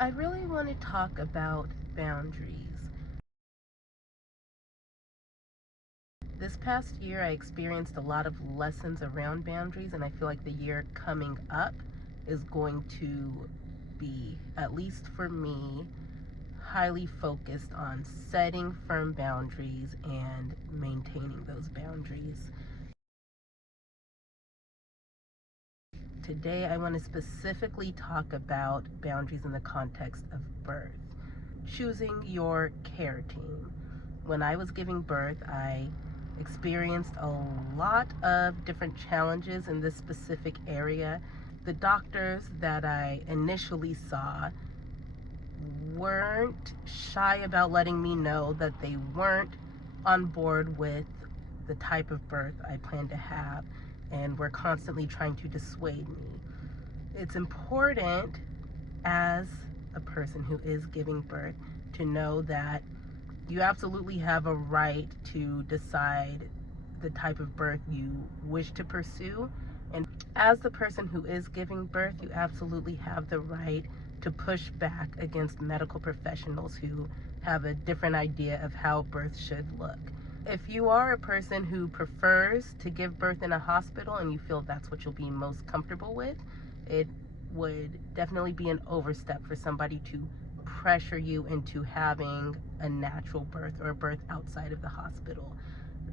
I really want to talk about boundaries. This past year, I experienced a lot of lessons around boundaries, and I feel like the year coming up is going to be, at least for me, highly focused on setting firm boundaries and maintaining those boundaries. Today, I want to specifically talk about boundaries in the context of birth. Choosing your care team. When I was giving birth, I experienced a lot of different challenges in this specific area. The doctors that I initially saw weren't shy about letting me know that they weren't on board with the type of birth I planned to have, and were constantly trying to dissuade me. It's important as a person who is giving birth to know that you absolutely have a right to decide the type of birth you wish to pursue. And as the person who is giving birth, you absolutely have the right to push back against medical professionals who have a different idea of how birth should look. If you are a person who prefers to give birth in a hospital and you feel that's what you'll be most comfortable with, it would definitely be an overstep for somebody to pressure you into having a natural birth or a birth outside of the hospital.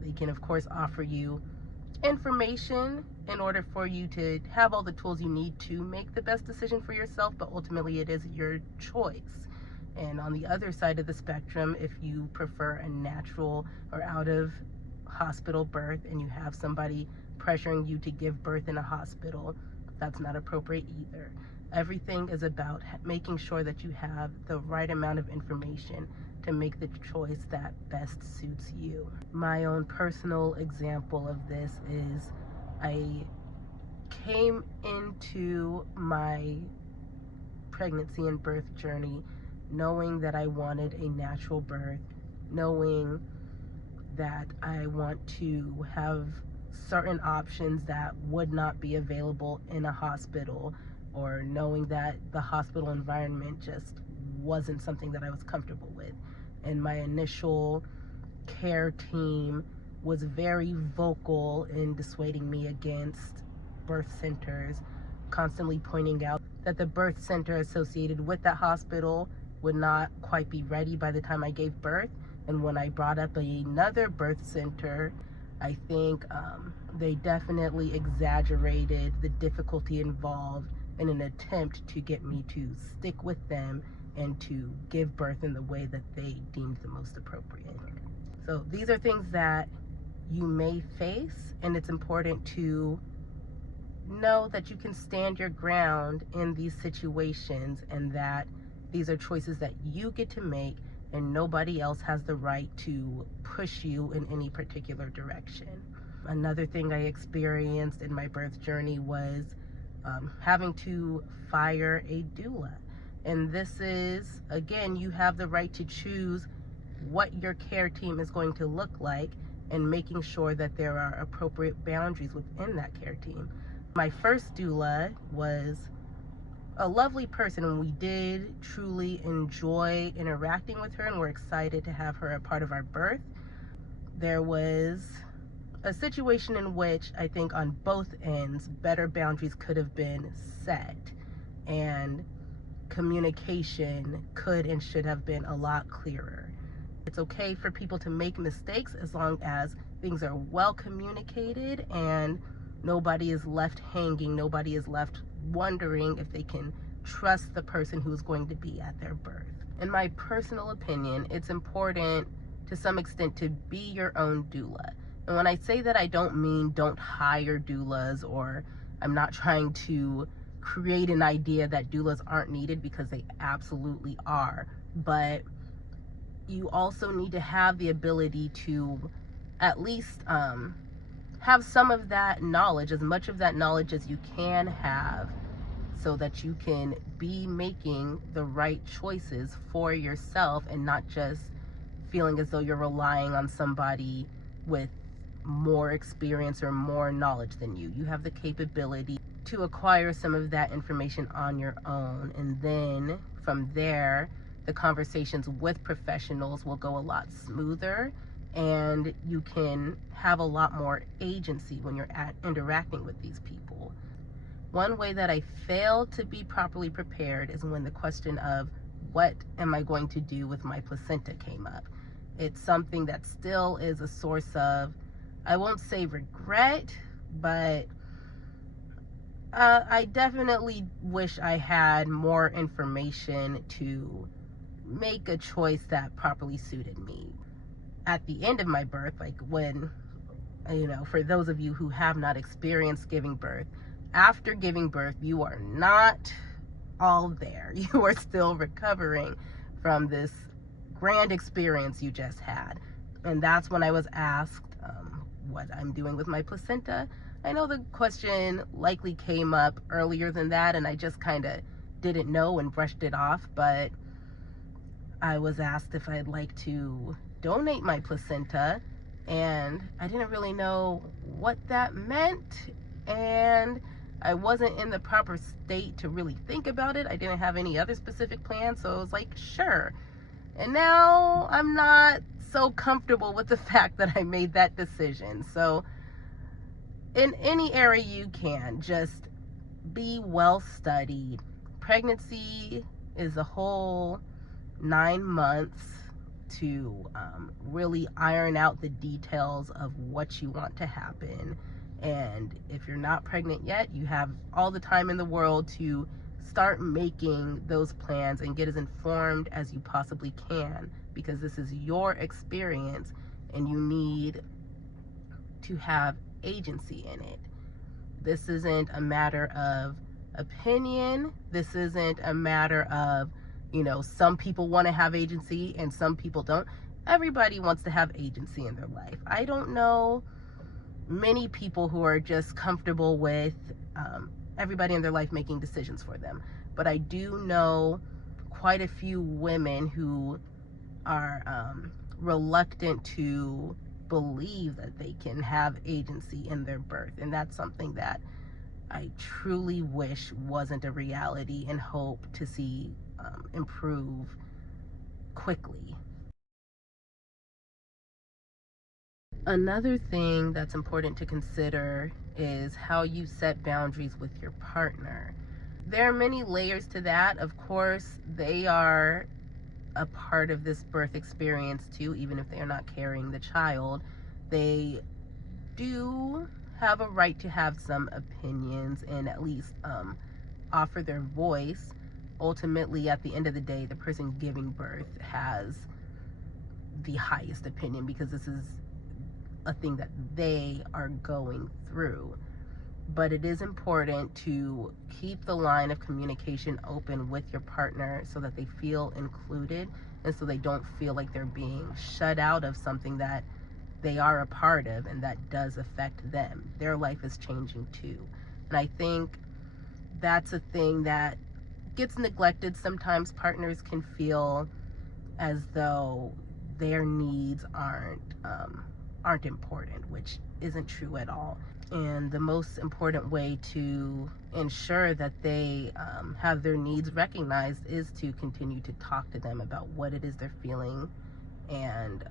They can, of course, offer you information in order for you to have all the tools you need to make the best decision for yourself, but ultimately it is your choice. And on the other side of the spectrum, if you prefer a natural or out of hospital birth and you have somebody pressuring you to give birth in a hospital, that's not appropriate either. Everything is about making sure that you have the right amount of information to make the choice that best suits you. My own personal example of this is I came into my pregnancy and birth journey knowing that I wanted a natural birth, knowing that I want to have certain options that would not be available in a hospital, or knowing that the hospital environment just wasn't something that I was comfortable with. And my initial care team was very vocal in dissuading me against birth centers, constantly pointing out that the birth center associated with that hospital would not quite be ready by the time I gave birth. And when I brought up another birth center, I think they definitely exaggerated the difficulty involved in an attempt to get me to stick with them and to give birth in the way that they deemed the most appropriate. So these are things that you may face, and it's important to know that you can stand your ground in these situations, and that these are choices that you get to make, and nobody else has the right to push you in any particular direction. Another thing I experienced in my birth journey was having to fire a doula. And this is, again, you have the right to choose what your care team is going to look like, and making sure that there are appropriate boundaries within that care team. My first doula was a lovely person, and we did truly enjoy interacting with her, and we're excited to have her a part of our birth. There was a situation in which I think on both ends better boundaries could have been set, and communication could and should have been a lot clearer. It's okay for people to make mistakes as long as things are well communicated and nobody is left hanging, nobody is left wondering if they can trust the person who's going to be at their birth. In my personal opinion, it's important to some extent to be your own doula. And when I say that, I don't mean don't hire doulas, or I'm not trying to create an idea that doulas aren't needed, because they absolutely are. But you also need to have the ability to at least have some of that knowledge, as much of that knowledge as you can have, so that you can be making the right choices for yourself and not just feeling as though you're relying on somebody with more experience or more knowledge than you. You have the capability to acquire some of that information on your own, and then from there, the conversations with professionals will go a lot smoother, and you can have a lot more agency when you're interacting with these people. One way that I failed to be properly prepared is when the question of what am I going to do with my placenta came up. It's something that still is a source of, I won't say regret, but I definitely wish I had more information to make a choice that properly suited me. At the end of my birth, like when, for those of you who have not experienced giving birth, after giving birth, you are not all there. You are still recovering from this grand experience you just had. And that's when I was asked what I'm doing with my placenta. I know the question likely came up earlier than that, and I just kind of didn't know and brushed it off, but I was asked if I'd like to donate my placenta, and I didn't really know what that meant, and I wasn't in the proper state to really think about it. I didn't have any other specific plans, so I was like, sure. And now I'm not so comfortable with the fact that I made that decision. So in any area you can, just be well studied. Pregnancy is a whole 9 months to really iron out the details of what you want to happen. And if you're not pregnant yet, you have all the time in the world to start making those plans and get as informed as you possibly can, because this is your experience and you need to have agency in it. This isn't a matter of opinion. This isn't a matter of, some people want to have agency and some people don't. Everybody wants to have agency in their life. I don't know many people who are just comfortable with everybody in their life making decisions for them. But I do know quite a few women who are reluctant to believe that they can have agency in their birth. And that's something that I truly wish wasn't a reality and hope to see improve quickly. Another thing that's important to consider is how you set boundaries with your partner. There are many layers to that. Of course, they are a part of this birth experience too, even if they are not carrying the child. They do have a right to have some opinions and at least offer their voice. Ultimately, at the end of the day, the person giving birth has the highest opinion because this is a thing that they are going through. But it is important to keep the line of communication open with your partner so that they feel included and so they don't feel like they're being shut out of something that they are a part of and that does affect them. Their life is changing too. And I think that's a thing that gets neglected. Sometimes partners can feel as though their needs aren't important, which isn't true at all. And the most important way to ensure that they have their needs recognized is to continue to talk to them about what it is they're feeling, and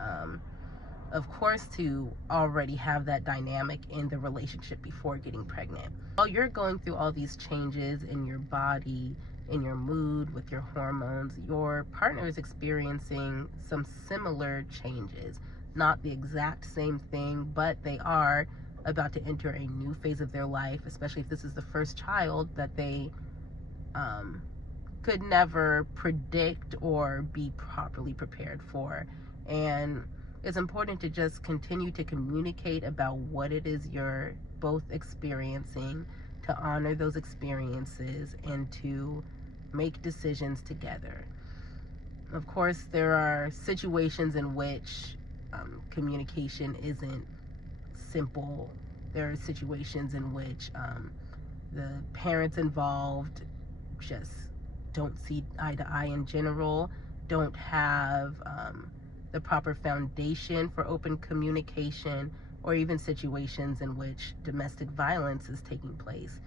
of course to already have that dynamic in the relationship before getting pregnant. While you're going through all these changes in your body, in your mood, with your hormones, your partner is experiencing some similar changes. Not the exact same thing, but they are about to enter a new phase of their life, especially if this is the first child that they could never predict or be properly prepared for. And it's important to just continue to communicate about what it is you're both experiencing, to honor those experiences, and to make decisions together. Of course, there are situations in which communication isn't simple. There are situations in which the parents involved just don't see eye to eye in general, don't have the proper foundation for open communication, or even situations in which domestic violence is taking place.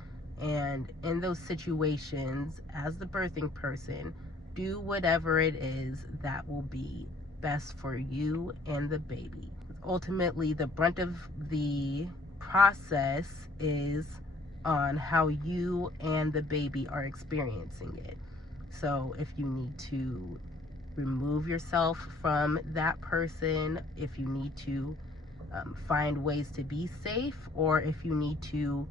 And in those situations, as the birthing person, Do whatever it is that will be best for you and the baby. Ultimately, the brunt of the process is on how you and the baby are experiencing it. So if you need to remove yourself from that person, if you need to find ways to be safe, or if you need to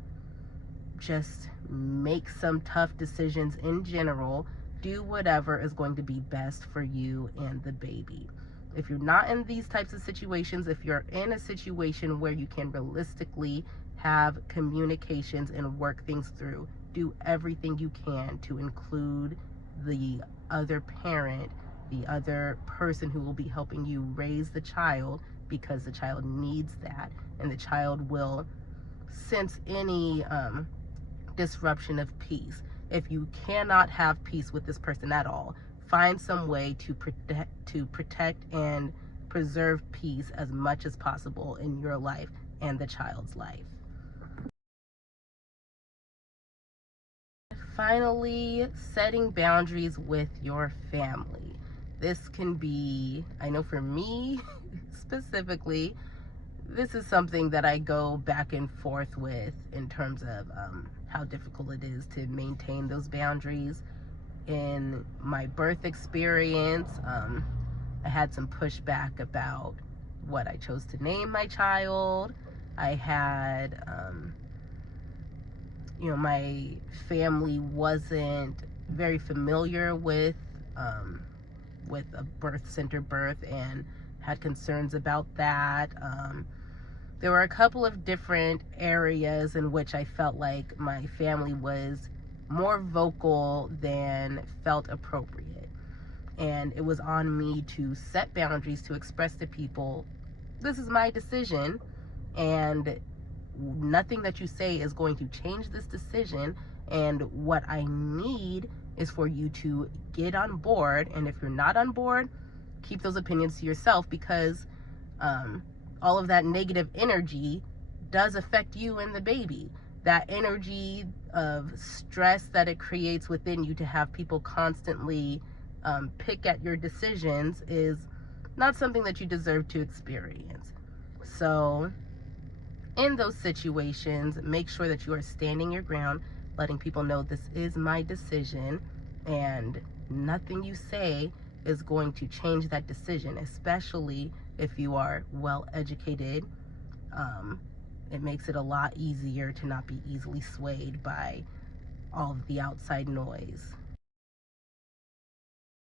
just make some tough decisions in general, do whatever is going to be best for you and the baby. If you're not in these types of situations, if you're in a situation where you can realistically have communications and work things through, do everything you can to include the other parent, the other person who will be helping you raise the child, because the child needs that, and the child will sense any disruption of peace. If you cannot have peace with this person at all, find some way to protect and preserve peace as much as possible in your life and the child's life. Finally, setting boundaries with your family. This can be, I know for me specifically, this is something that I go back and forth with in terms of how difficult it is to maintain those boundaries. In my birth experience, I had some pushback about what I chose to name my child. I had, my family wasn't very familiar with a birth center birth and had concerns about that. There were a couple of different areas in which I felt like my family was more vocal than felt appropriate. And it was on me to set boundaries, to express to people, this is my decision, and nothing that you say is going to change this decision. And what I need is for you to get on board. And if you're not on board, keep those opinions to yourself, because all of that negative energy does affect you and the baby. That energy of stress that it creates within you to have people constantly pick at your decisions is not something that you deserve to experience. So in those situations, make sure that you are standing your ground, letting people know this is my decision, and nothing you say is going to change that decision, especially if you are well educated. It makes it a lot easier to not be easily swayed by all of the outside noise.